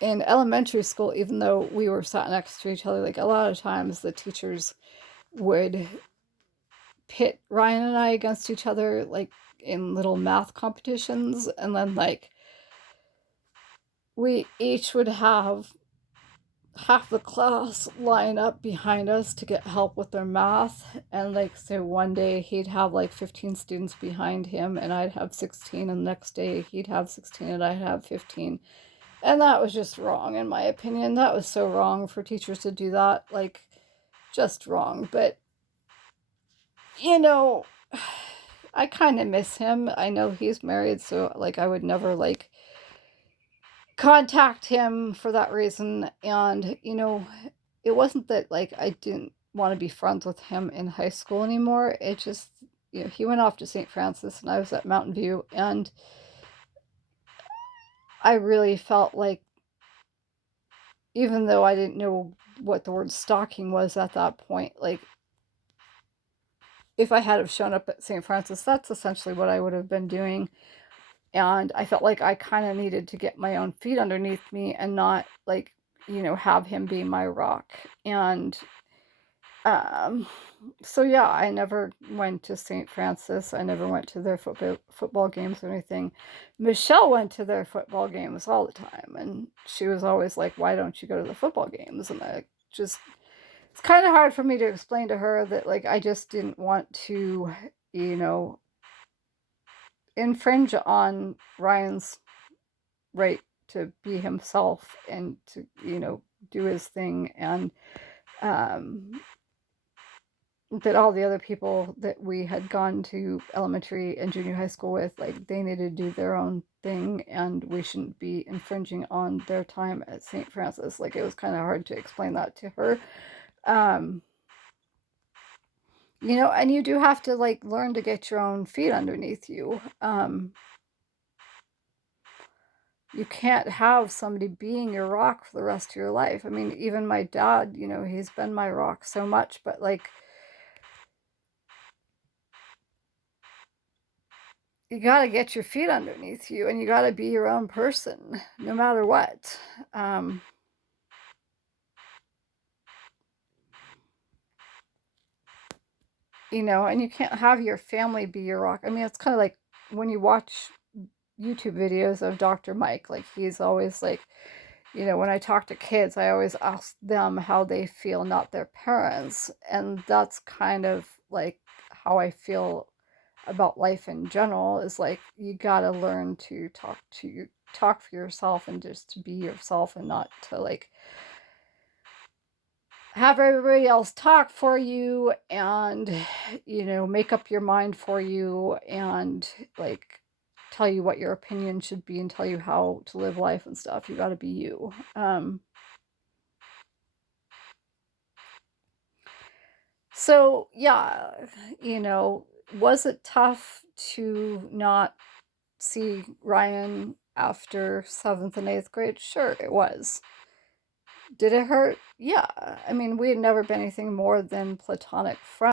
in elementary school, even though we were sat next to each other, like a lot of times the teachers would pit Ryan and I against each other, like in little math competitions, and then like we each would have half the class line up behind us to get help with their math. And like, so one day he'd have like 15 students behind him, and I'd have 16, and the next day he'd have 16 and I'd have 15. And that was just wrong, in my opinion. That was so wrong for teachers to do that. Like, just wrong. But, you know, I kind of miss him. I know he's married, so like I would never like contact him for that reason. And, it wasn't that like I didn't want to be friends with him in high school anymore. It just, he went off to St. Francis and I was at Mountain View, and I really felt like, even though I didn't know what the word stalking was at that point, like if I had have shown up at St. Francis, that's essentially what I would have been doing. And I felt like I kind of needed to get my own feet underneath me and not like, have him be my rock. And um so yeah, I never went to St. Francis. I never went to their football games or anything. Michelle went to their football games all the time, and she was always like, "Why don't you go to the football games?" And I just, it's kind of hard for me to explain to her that like I just didn't want to, you know, infringe on Ryan's right to be himself and to, do his thing. And um that all the other people that we had gone to elementary and junior high school with, like, they needed to do their own thing, and we shouldn't be infringing on their time at St. Francis. Like, it was kind of hard to explain that to her. Um, and you do have to like learn to get your own feet underneath you. You can't have somebody being your rock for the rest of your life. I mean, even my dad, he's been my rock so much, but like, you got to get your feet underneath you, and you got to be your own person no matter what. Um, and you can't have your family be your rock. I mean, it's kind of like when you watch YouTube videos of Dr. Mike, like he's always like, when I talk to kids, I always ask them how they feel, not their parents. And that's kind of like how I feel about life in general, is like you got to learn to talk for yourself and just to be yourself, and not to like have everybody else talk for you and make up your mind for you, and like tell you what your opinion should be and tell you how to live life and stuff. You got to be you. So yeah, was it tough to not see Ryan after 7th and 8th grade? Sure, it was. Did it hurt? Yeah. I mean, we had never been anything more than platonic friends.